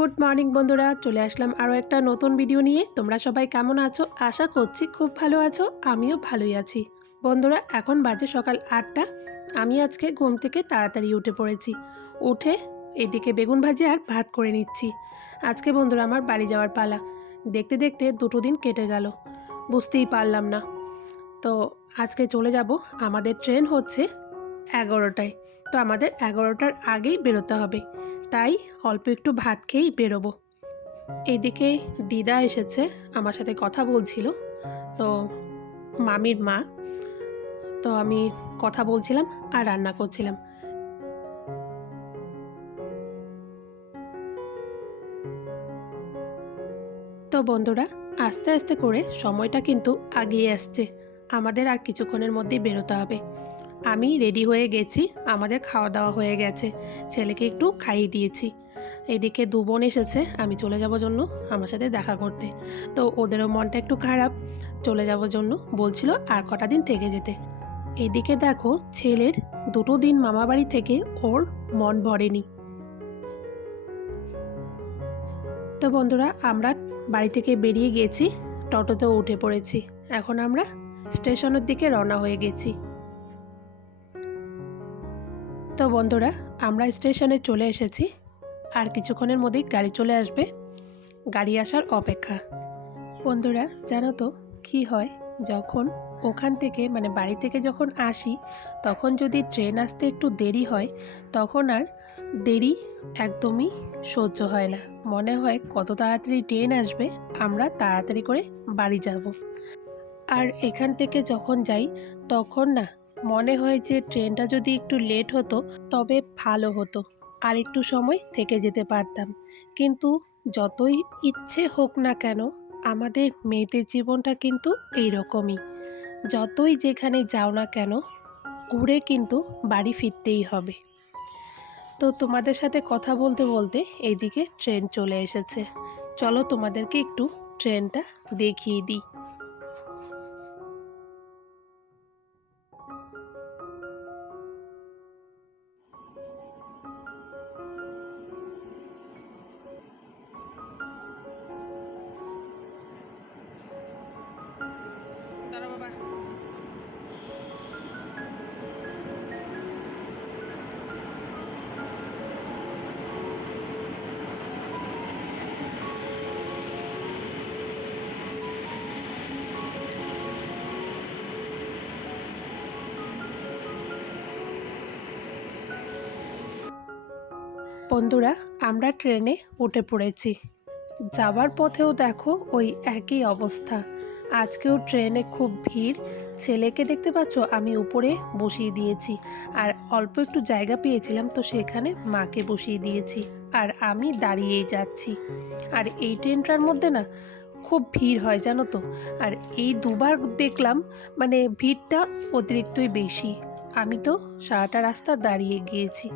Good morning বন্ধুরা। চলে আসলাম আরও একটা নতুন ভিডিও নিয়ে। তোমরা সবাই কেমন আছো? আশা করছি খুব ভালো আছো। আমিও ভালোই আছি। বন্ধুরা, এখন বাজে সকাল আটটা। আমি আজকে ঘুম থেকে তাড়াতাড়ি উঠে পড়েছি। উঠে এদিকে বেগুন ভাজি আর ভাত করে নিচ্ছি। আজকে বন্ধুরা আমার বাড়ি যাওয়ার পালা। দেখতে দেখতে দুটো দিন কেটে গেল। বুঝতেই পারলাম না। তো আজকে চলে যাব। আমাদের ট্রেন হচ্ছে এগারোটায়। তো আমাদের এগারোটার আগেই বেরোতে হবে। তাই অল্প একটু ভাত খেয়েই বেরোবো। এইদিকে দিদা এসেছে, আমার সাথে কথা বলছিল। তো মামির মা, তো আমি কথা বলছিলাম আর রান্না করছিলাম। তো বন্ধুরা, আস্তে আস্তে করে সময়টা কিন্তু আগিয়ে আসছে। আমাদের আর কিছুক্ষণের মধ্যেই বেরোতে হবে। আমি রেডি হয়ে গেছি, আমাদের খাওয়া দাওয়া হয়ে গেছে, ছেলেকে একটু খাইয়ে দিয়েছি। এদিকে দু বোন এসেছে, আমি চলে যাব জন্য, আমার সাথে দেখা করতে। তো ওদেরও মনটা একটু খারাপ, চলে যাব জন্য, বলছিল আর কটা দিন থেকে যেতে। এদিকে দেখো, ছেলের দুটো দিন মামা বাড়ি থেকে ওর মন ভরেনি। তো বন্ধুরা, আমরা বাড়ি থেকে বেরিয়ে গেছি, টোটোতেও উঠে পড়েছি। এখন আমরা স্টেশনের দিকে রওনা হয়ে গেছি। বন্ধুরা, আমরা স্টেশনে চলে এসেছি আর কিছুক্ষণের মধ্যেই গাড়ি চলে আসবে। গাড়ি আসার অপেক্ষা। বন্ধুরা, জানো তো কী হয়? যখন ওখান থেকে মানে বাড়ি থেকে যখন আসি, তখন যদি ট্রেন আসতে একটু দেরি হয়, তখন আর দেরি একদমই সহ্য হয় না। মনে হয় কত তাড়াতাড়ি ট্রেন আসবে, আমরা তাড়াতাড়ি করে বাড়ি যাব। আর এখান থেকে যখন যাই, তখন না মনে হয় যে ট্রেনটা যদি একটু লেট হতো, তবে ভালো হতো। আর একটু সময় থেকে যেতে পারতাম। কিন্তু যতই ইচ্ছে হোক না কেন, আমাদের মেয়েদের জীবনটা কিন্তু এইরকমই। যতই যেখানে যাও না কেন, ঘুরে কিন্তু বাড়ি ফিরতেই হবে। তো তোমাদের সাথে কথা বলতে বলতে এইদিকে ট্রেন চলে এসেছে। চলো তোমাদেরকে একটু ট্রেনটা দেখিয়ে দিই। বাবা বন্ধুরা আমরা ট্রেনে উঠে পড়েছি। যাওয়ার পথেও দেখো ওই একই অবস্থা। আজকেও ট্রেনে খুব ভিড়। ছেলেকে দেখতে পাচ্ছ, আমি উপরে বসিয়ে দিয়েছি। আর অল্প একটু জায়গা পেয়েছিলাম, তো সেখানে মাকে বসিয়ে দিয়েছি। আর আমি দাঁড়িয়েই যাচ্ছি। আর এই ট্রেনটার মধ্যে না খুব ভিড় হয়, জানো তো? আর এই দুবার দেখলাম মানে ভিড়টা অতিরিক্তই বেশি। আমি তো সারাটা রাস্তা দাঁড়িয়ে গিয়েছি।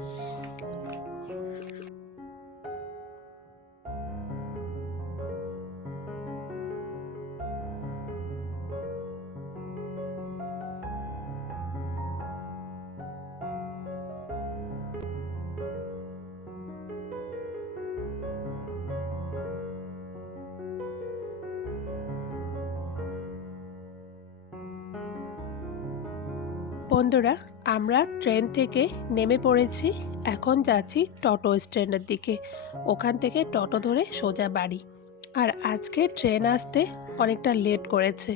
বন্ধুরা, আমরা ট্রেন থেকে নেমে পড়েছি। এখন যাচ্ছি টোটো স্ট্যান্ডের দিকে। ওখান থেকে টোটো ধরে সোজা বাড়ি। আর আজকে ট্রেন আসতে অনেকটা লেট করেছে।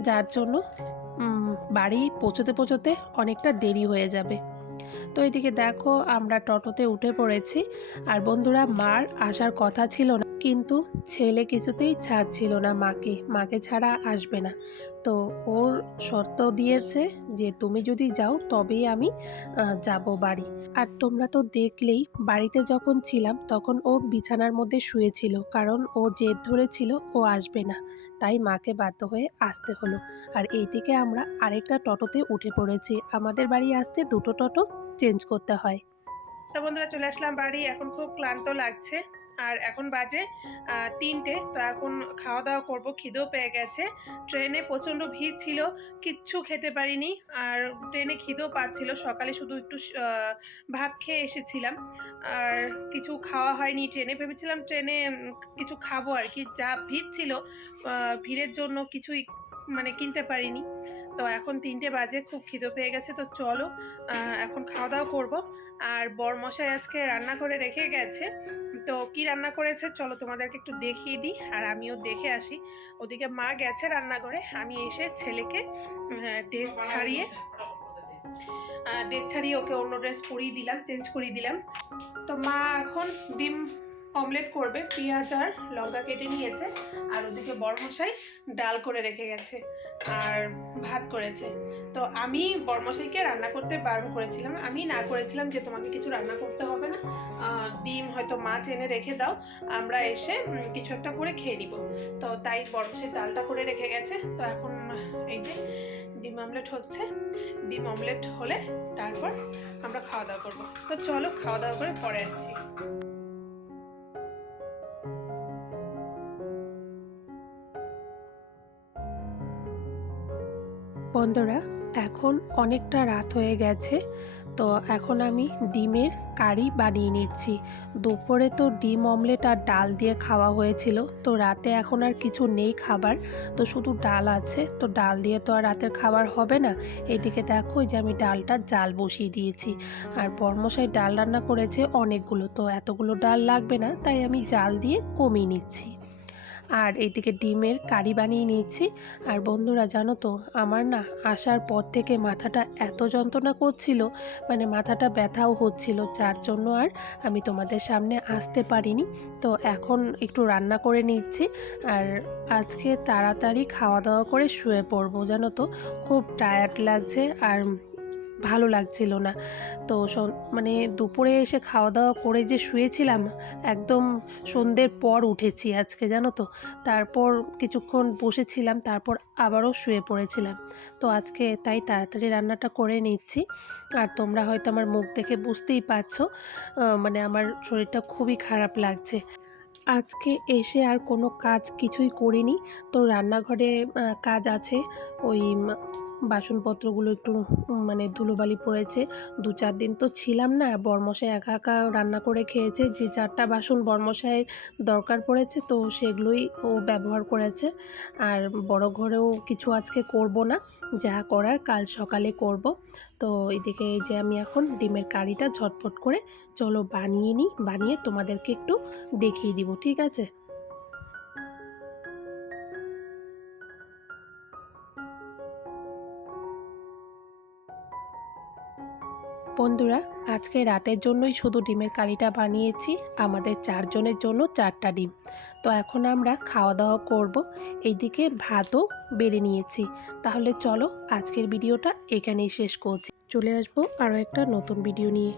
যার জন্য বাড়ি পৌঁছতে পৌঁছতে অনেকটা দেরি হয়ে যাবে। তো এদিকে দেখো, আমরা টোটোতে উঠে পড়েছি। আর বন্ধুরা, মার আসার কথা ছিল না। কিন্তু ছেলে কিছুতেই ছাড়ছিল না মাকে। মাকে ছাড়া আসবে না। তো ওর শর্ত দিয়েছে যে, তুমি যদি যাও, তবেই আমি যাব বাড়ি। আর তোমরা তো দেখলেই, বাড়িতে যখন ছিলাম, তখন ও বিছানার মধ্যে শুয়েছিল। কারণ ও জেদ ধরেছিল ও আসবে না। তাই মাকে বাধ্য হয়ে আসতে হলো। আর এইদিকে আমরা আরেকটা টোটোতে উঠে পড়েছি। আমাদের বাড়ি আসতে দুটো টোটো চেঞ্জ করতে হয়। তো বন্ধুরা, চলে আসলাম বাড়ি। এখন খুব ক্লান্ত লাগছে। আর এখন বাজে তিনটে। তো এখন খাওয়া দাওয়া করব, খিদেও পেয়ে গেছে। ট্রেনে প্রচণ্ড ভিড় ছিল, কিচ্ছু খেতে পারিনি। আর ট্রেনে খিদেও পাচ্ছিল, সকালে শুধু একটু ভাত খেয়ে এসেছিলাম। আর কিছু খাওয়া হয়নি ট্রেনে। ভেবেছিলাম ট্রেনে কিছু খাব আর কি। যা ভিড় ছিল ভিড়ের জন্য কিছুই মানে কিনতে পারিনি। তো এখন তিনটে বাজে, খুব খিদে পেয়ে গেছে, তো চলো এখন খাওয়া দাওয়া করব। আর বরমশাই আজকে রান্না করে রেখে গেছে। তো কি রান্না করেছে চলো তোমাদেরকে একটু দেখিয়ে দিই, আর আমিও দেখে আসি। ওদিকে মা গেছে রান্নাঘরে আমি এসে ছেলেকে ড্রেস ছাড়িয়ে ড্রেস ছাড়িয়ে ওকে অন্য ড্রেস পরিয়ে দিলাম, চেঞ্জ করিয়ে দিলাম। তো মা এখন ডিম অমলেট করবে, পেঁয়াজ আর লঙ্কা কেটে নিয়েছে, আর ওদিকে বরমশাই ডাল করে রেখে গেছে আর ভাত করেছে। তো আমি বরমশাইকে রান্না করতে বারণ করেছিলাম, আমি না করেছিলাম যে তোমাকে কিছু রান্না করতে হবে না ডিম হয়তো মাছ এনে রেখে দাও, আমরা এসে কিছু একটা করে খেয়ে নিব। তো তাই বরমশাই ডালটা করে রেখে গেছে, তো এখন এই যে ডিম অমলেট হচ্ছে, ডিম অমলেট হলে তারপর আমরা খাওয়া দাওয়া করব। তো চলো খাওয়া দাওয়া করে পরে আসছি। বন্ধুরা, এখন অনেকটা রাত হয়ে গেছে, তো এখন আমি ডিমের কারি বানিয়ে নিচ্ছি। দুপুরে তো ডিম, অমলেট আর ডাল দিয়ে খাওয়া হয়েছিল, তো রাতে এখন আর কিছু নেই খাবার, তো শুধু ডাল আছে, তো ডাল দিয়ে তো আর রাতের খাবার হবে না। এদিকে দেখো যে আমি ডালটা জাল বসিয়ে দিয়েছি, আর বর্মশাই ডাল রান্না করেছে অনেকগুলো, তো এতগুলো ডাল লাগবে না, তাই আমি জাল দিয়ে কমিয়ে নিচ্ছি। আর এইদিকে ডিমের কারি বানিয়ে নিয়েছি। আর বন্ধুরা, জানো তো, আমার না আসার পর থেকে মাথাটা এত যন্ত্রণা করছিল মানে মাথাটা ব্যথাও হচ্ছিল, যার জন্য আর আমি তোমাদের সামনে আসতে পারিনি। তো এখন একটু রান্না করে নিচ্ছি, আর আজকে তাড়াতাড়ি খাওয়া দাওয়া করে শুয়ে পড়ব, জানো তো। খুব টায়ার্ড লাগছে, আর ভালো লাগছিল না। তো মানে দুপুরে এসে খাওয়া দাওয়া করে যে শুয়েছিলাম, একদম সন্ধ্যের পর উঠেছি আজকে, জানো তো? তারপর কিছুক্ষণ বসেছিলাম, তারপর আবারও শুয়ে পড়েছিলাম। তো আজকে তাই তাড়াতাড়ি রান্নাটা করে নিচ্ছি। আর তোমরা হয়তো আমার মুখ দেখে বুঝতেই পারছ মানে আমার শরীরটা খুবই খারাপ লাগছে। আজকে এসে আর কোনো কাজ কিছুই করিনি। তো রান্নাঘরে কাজ আছে, ওই বাসনপত্রগুলো একটু মানে ধুলোবালি পড়েছে। দু চার দিন তো ছিলাম না বর্মশাই একা একা রান্না করে খেয়েছে। যে চারটা বাসন বর্মশাইয়ের দরকার পড়েছে, তো সেগুলোই ও ব্যবহার করেছে। আর বড় ঘরেও কিছু আজকে করব না, যা করার কাল সকালে করব। তো এদিকে এই যে আমি এখন ডিমের কারিটা ঝটপট করে, চলো বানিয়ে নিই, বানিয়ে তোমাদেরকে একটু দেখিয়ে দিব, ঠিক আছে? বন্ধুরা, আজকে রাতের জন্যই শুধু ডিমের কারিটা বানিয়েছি, আমাদের চারজনের জন্য চারটা ডিম। তো এখন আমরা খাওয়া দাওয়া করব, এইদিকে ভাতও বেড়ে নিয়েছি। তাহলে চলো আজকের ভিডিওটা এখানেই শেষ করছি। চলে আসব আরও একটা নতুন ভিডিও নিয়ে।